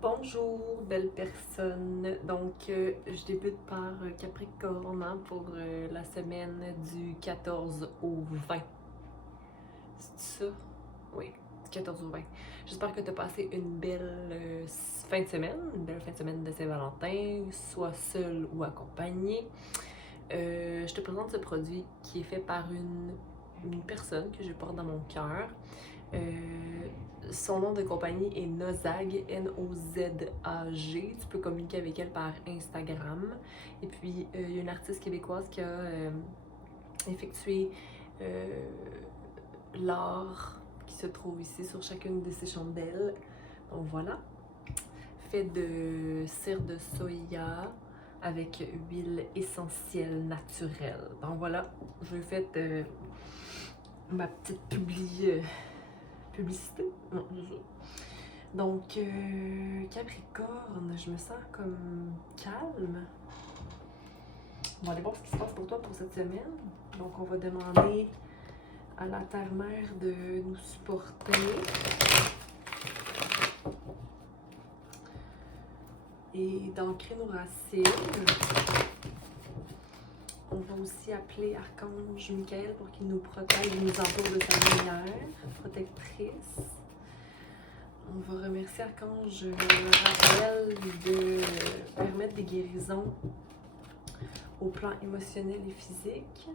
Bonjour, belle personne. Donc, je débute par Capricorne hein, pour la semaine du 14 au 20. C'est ça? Oui, du 14 au 20. J'espère que tu as passé une belle fin de semaine, une belle fin de semaine de Saint-Valentin, soit seule ou accompagnée. Je te présente ce produit qui est fait par une personne que je porte dans mon cœur. Son nom de compagnie est Nozag, Nozag. Tu peux communiquer avec elle par Instagram. Et puis, il y a une artiste québécoise qui a effectué l'art qui se trouve ici sur chacune de ses chandelles. Donc voilà. Fait de cire de soya avec huile essentielle naturelle. Donc voilà, je vais faire ma petite publicité. Non, c'est ça. Donc, Capricorne, je me sens comme calme. On va aller voir ce qui se passe pour toi pour cette semaine. Donc, on va demander à la Terre-Mère de nous supporter. Et d'ancrer nos racines. On va aussi appeler Archange Michael pour qu'il nous protège et nous entoure de sa lumière protectrice. On va remercier Archange Raphaël de permettre des guérisons au plan émotionnel et physique.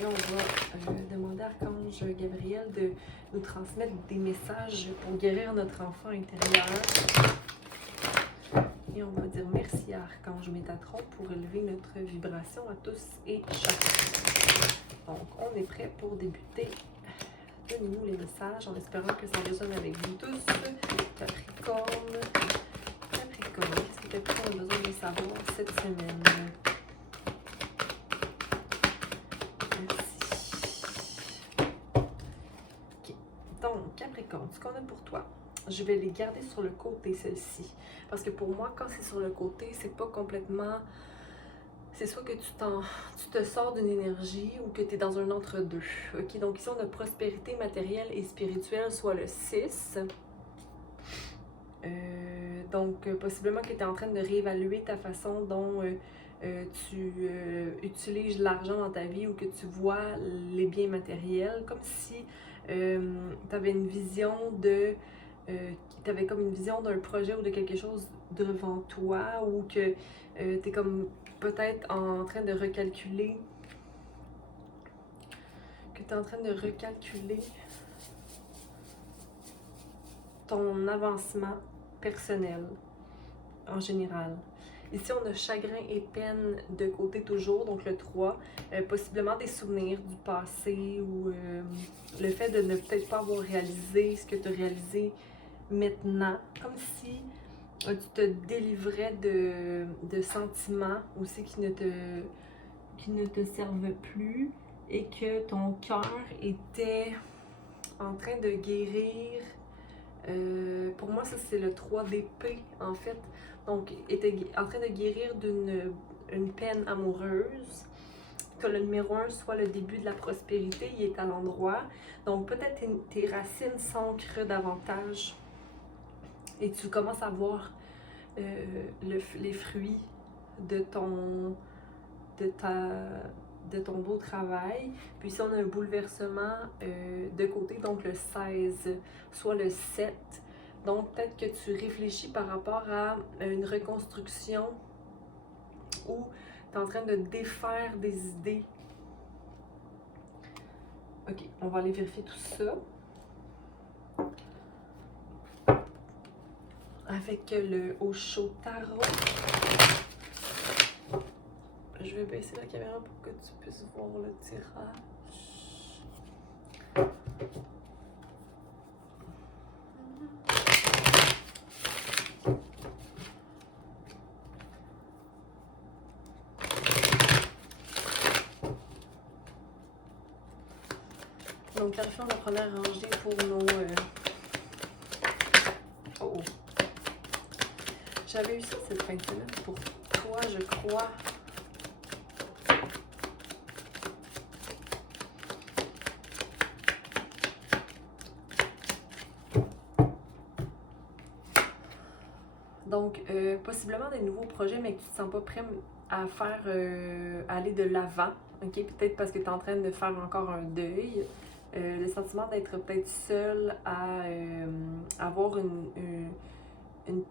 Et on va demander à Archange Gabriel de nous transmettre des messages pour guérir notre enfant intérieur. Et on va dire merci à Archange Métatron pour élever notre vibration à tous et chacun. Donc, on est prêt pour débuter. Donnez-nous les messages en espérant que ça résonne avec vous tous. Capricorne, qu'est-ce que Capricorne a besoin de savoir cette semaine? Merci. Ok, donc Capricorne, ce qu'on a pour toi, je vais les garder sur le côté, celles-ci. Parce que pour moi, quand c'est sur le côté, c'est pas complètement... C'est soit que tu te sors d'une énergie ou que tu es dans un entre-deux. Ok, donc ici on a prospérité matérielle et spirituelle, soit le 6. Donc possiblement que tu es en train de réévaluer ta façon dont tu utilises l'argent dans ta vie ou que tu vois les biens matériels, comme si tu avais une vision de... tu avais comme une vision d'un projet ou de quelque chose devant toi ou que tu es comme peut-être en train de recalculer ton avancement personnel en général. Ici, on a chagrin et peine de côté toujours, donc le 3. Possiblement des souvenirs du passé ou le fait de ne peut-être pas avoir réalisé ce que tu as réalisé maintenant. Comme si tu te délivrais de sentiments aussi qui ne te servent plus et que ton cœur était en train de guérir. Pour moi, ça c'est le 3 d'épée en fait. Donc, était en train de guérir d'une peine amoureuse. Que le numéro 1 soit le début de la prospérité, il est à l'endroit. Donc, peut-être tes racines s'ancrent davantage et tu commences à voir les fruits de ton beau travail. Puis si on a un bouleversement de côté, donc le 16, soit le 7. Donc peut-être que tu réfléchis par rapport à une reconstruction ou tu es en train de défaire des idées. Ok, on va aller vérifier tout ça. Avec le Osho Tarot. Je vais baisser la caméra pour que tu puisses voir le tirage. Donc, clarifions la première rangée pour nos... Oh! J'avais eu ça cette fin de semaine pour toi, je crois. Donc, possiblement des nouveaux projets, mais que tu ne te sens pas prêt à faire aller de l'avant. OK? Peut-être parce que tu es en train de faire encore un deuil. Le sentiment d'être peut-être seul à avoir une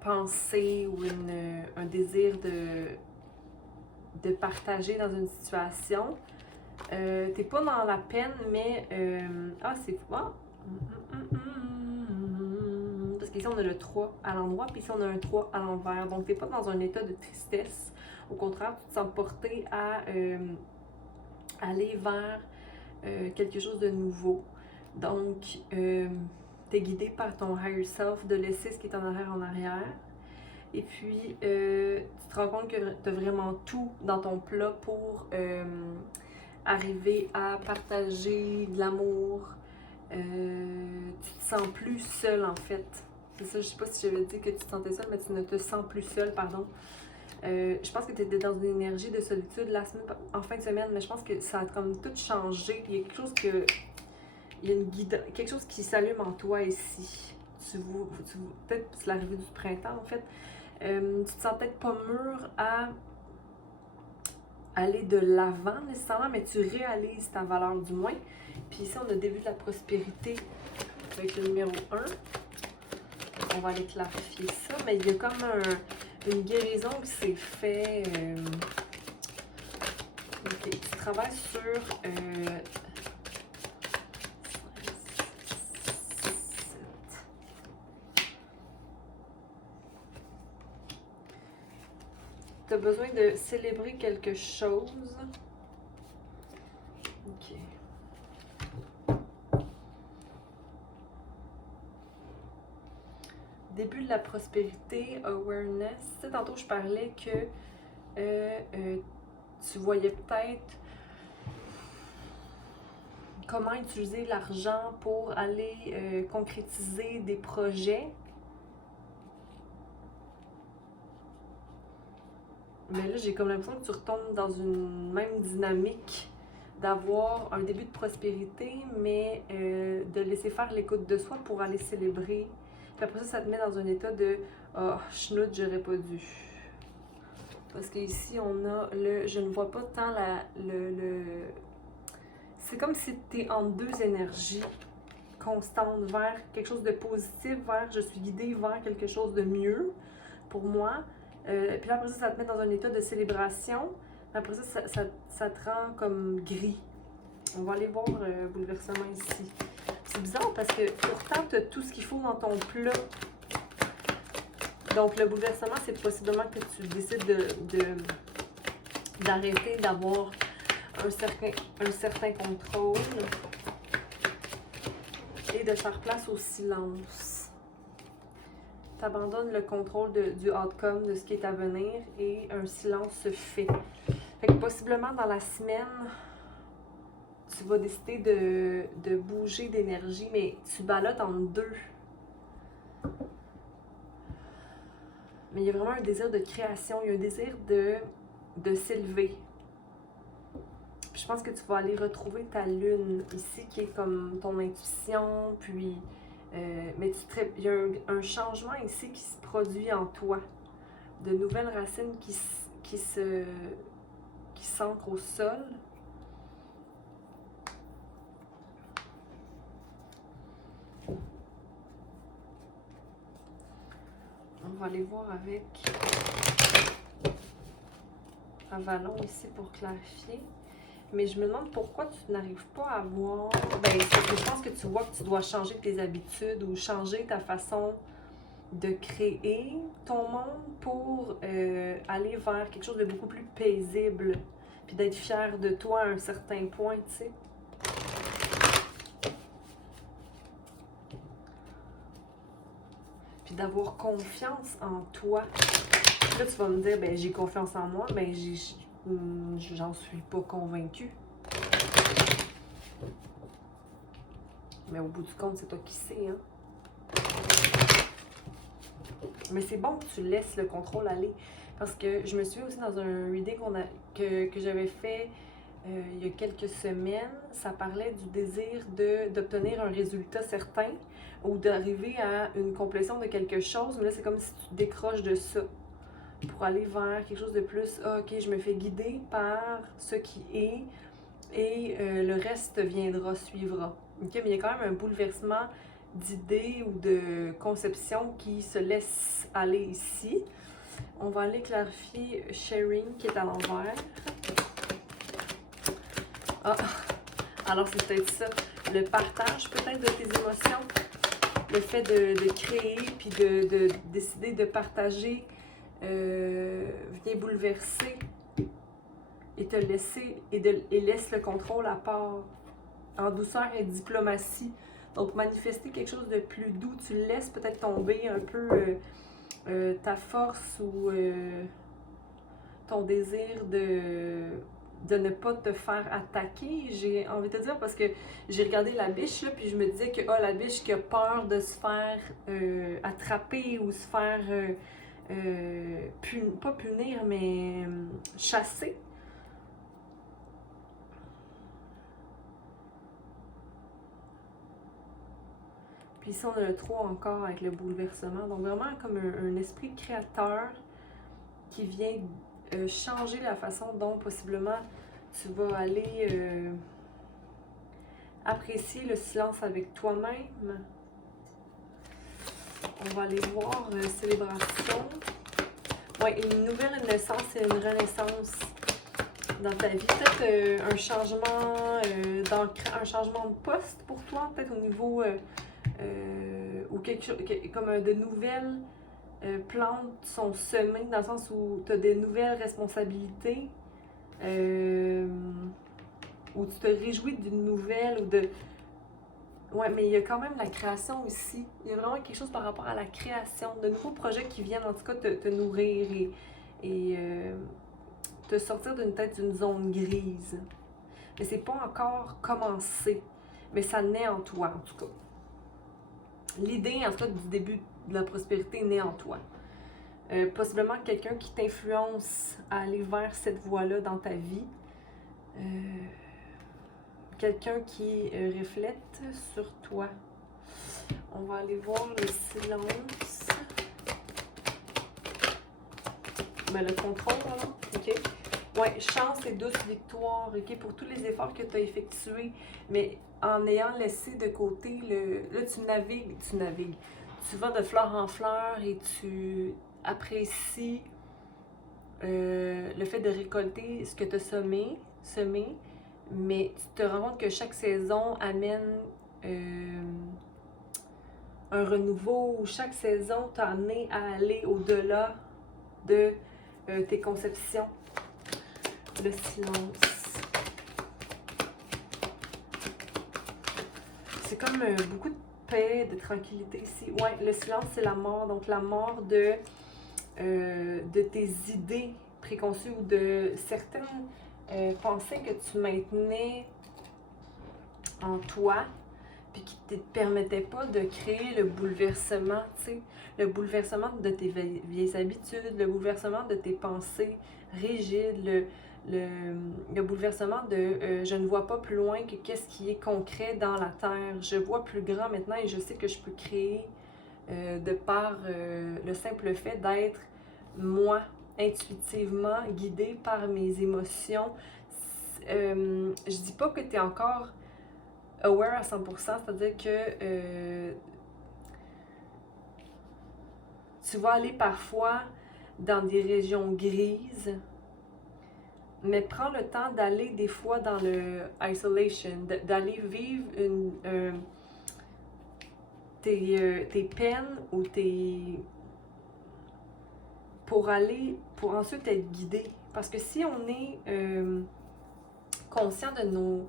pensée ou un désir de partager dans une situation. T'es pas dans la peine, mais... ah, c'est... Ah. Parce qu'ici, on a le 3 à l'endroit, puis ici, on a un 3 à l'envers. Donc, t'es pas dans un état de tristesse. Au contraire, tu te sens porté à aller vers quelque chose de nouveau. Donc, t'es guidé par ton higher self de laisser ce qui est en arrière. Et puis, tu te rends compte que tu as vraiment tout dans ton plat pour arriver à partager de l'amour. Tu te sens plus seul en fait. C'est ça, je sais pas si j'avais dit que tu te sentais seul, mais tu ne te sens plus seul, pardon. Je pense que tu étais dans une énergie de solitude en fin de semaine, mais je pense que ça a comme tout changé. Il y a quelque chose il y a quelque chose qui s'allume en toi ici. Peut-être c'est l'arrivée du printemps en fait. Tu te sens peut-être pas mûr à aller de l'avant nécessairement, mais tu réalises ta valeur du moins. Puis ici, on a le début de la prospérité avec le numéro 1. On va aller clarifier ça, mais il y a comme une guérison qui s'est faite. Okay. Tu travailles sur tu as besoin de célébrer quelque chose. Ok. Début de la prospérité, awareness. Tu sais, tantôt, je parlais que tu voyais peut-être comment utiliser l'argent pour aller concrétiser des projets. Mais là, j'ai comme l'impression que tu retombes dans une même dynamique d'avoir un début de prospérité, mais de laisser faire l'écoute de soi pour aller célébrer. Puis après ça, ça te met dans un état de « Ah, oh, schnout, j'aurais pas dû ». Parce qu'ici, on a le... Je ne vois pas tant c'est comme si tu es en deux énergies constantes vers quelque chose de positif, vers « je suis guidée vers quelque chose de mieux pour moi ». Puis après ça, ça te met dans un état de célébration. Après ça, ça te rend comme gris. On va aller voir le bouleversement ici. C'est bizarre parce que pourtant, tu as tout ce qu'il faut dans ton plat. Donc, le bouleversement, c'est possiblement que tu décides d'arrêter d'avoir un certain contrôle et de faire place au silence. Tu abandonnes le contrôle du outcome, de ce qui est à venir, et un silence se fait. Fait que possiblement dans la semaine, tu vas décider de bouger d'énergie, mais tu ballottes en deux. Mais il y a vraiment un désir de création, il y a un désir de s'élever. Puis je pense que tu vas aller retrouver ta lune ici, qui est comme ton intuition, puis... mais il y a un changement ici qui se produit en toi. De nouvelles racines qui s'ancrent au sol. On va aller voir avec Avalon ici pour clarifier. Mais je me demande pourquoi tu n'arrives pas à voir... Ben, je pense que tu vois que tu dois changer tes habitudes ou changer ta façon de créer ton monde pour aller vers quelque chose de beaucoup plus paisible. Puis d'être fier de toi à un certain point, tu sais. Puis d'avoir confiance en toi. Là, tu vas me dire, ben j'ai confiance en moi, ben j'en suis pas convaincue. Mais au bout du compte, c'est toi qui sais, hein. Mais c'est bon que tu laisses le contrôle aller. Parce que je me souviens aussi dans un reading que j'avais fait il y a quelques semaines, ça parlait du désir d'obtenir un résultat certain ou d'arriver à une complétion de quelque chose, mais là, c'est comme si tu te décroches de ça pour aller vers quelque chose de plus, ah, ok, je me fais guider par ce qui est et le reste viendra, suivra. Ok, mais il y a quand même un bouleversement d'idées ou de conception qui se laisse aller ici. On va aller clarifier sharing qui est à l'envers. Ah, alors c'est peut-être ça. Le partage peut-être de tes émotions. Le fait de créer puis de décider de partager vient bouleverser et te laisser et laisse le contrôle à part en douceur et diplomatie. Donc manifester quelque chose de plus doux, tu laisses peut-être tomber un peu ta force ou ton désir de ne pas te faire attaquer, j'ai envie de te dire, parce que j'ai regardé la biche, là, puis je me disais que la biche qui a peur de se faire attraper ou se faire, pas punir, mais chasser. Puis ici, on a le 3 encore avec le bouleversement. Donc vraiment comme un esprit créateur qui vient changer la façon dont possiblement tu vas aller apprécier le silence avec toi-même. On va aller voir célébration. Oui, une nouvelle naissance et une renaissance dans ta vie. Peut-être un changement un changement de poste pour toi, peut-être au niveau ou quelque chose comme de nouvelles plantes sont semées dans le sens où tu as des nouvelles responsabilités. Ou tu te réjouis d'une nouvelle ou de... Ouais, mais il y a quand même la création aussi. Il y a vraiment quelque chose par rapport à la création, de nouveaux projets qui viennent en tout cas te nourrir et te sortir d'une zone grise. Mais c'est pas encore commencé, mais ça naît en toi en tout cas. L'idée en tout cas du début de la prospérité naît en toi. Possiblement quelqu'un qui t'influence à aller vers cette voie-là dans ta vie. Quelqu'un qui reflète sur toi. On va aller voir le silence. Ben, le contrôle, alors. OK. Ouais, chance et douce victoire, OK, pour tous les efforts que tu as effectués, mais en ayant laissé de côté Là, tu navigues. Tu vas de fleur en fleur et tu apprécies le fait de récolter ce que tu as semé, mais tu te rends compte que chaque saison amène un renouveau, chaque saison t'a amené à aller au-delà de tes conceptions. Le silence. C'est comme beaucoup de paix, de tranquillité ici. Ouais, le silence, c'est la mort. Donc la mort de tes idées préconçues ou de certaines pensées que tu maintenais en toi puis qui ne te permettaient pas de créer le bouleversement, tu sais, le bouleversement de tes vieilles habitudes, le bouleversement de tes pensées rigides, le bouleversement de je ne vois pas plus loin que qu'est-ce qui est concret dans la terre. Je vois plus grand maintenant et je sais que je peux créer de par le simple fait d'être moi, intuitivement, guidée par mes émotions. Je dis pas que tu es encore aware à 100%, c'est-à-dire que tu vas aller parfois dans des régions grises, mais prends le temps d'aller des fois dans le isolation, d'aller vivre tes peines ou pour ensuite être guidé. Parce que si on est conscient de nos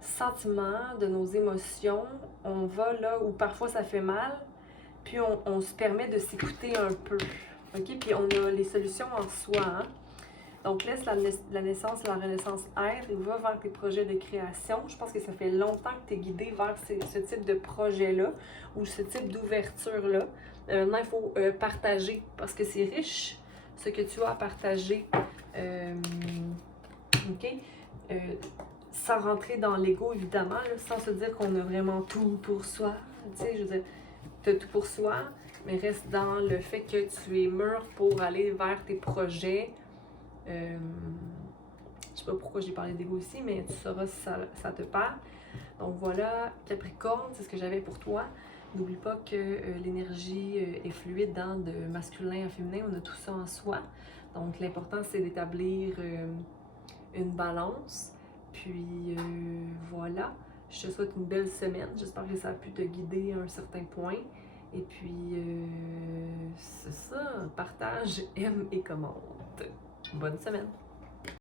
sentiments, de nos émotions, on va là où parfois ça fait mal, puis on se permet de s'écouter un peu. OK? Puis on a les solutions en soi. Hein? Donc laisse la naissance, la renaissance être et va vers tes projets de création. Je pense que ça fait longtemps que tu es guidé vers ce type de projet-là ou ce type d'ouverture-là. Maintenant, il faut partager parce que c'est riche ce que tu as à partager. OK? Sans rentrer dans l'ego, évidemment, là, sans se dire qu'on a vraiment tout pour soi. Tu sais, je veux dire, t'as tout pour soi, mais reste dans le fait que tu es mûr pour aller vers tes projets. Je sais pas pourquoi j'ai parlé d'ego ici, mais tu sauras si ça te parle. Donc voilà, Capricorne, c'est ce que j'avais pour toi. N'oublie pas que l'énergie est fluide dans de masculin à féminin, on a tout ça en soi. Donc l'important c'est d'établir une balance. Puis voilà, je te souhaite une belle semaine. J'espère que ça a pu te guider à un certain point. Et puis c'est ça, partage, aime et commente. Bonne semaine!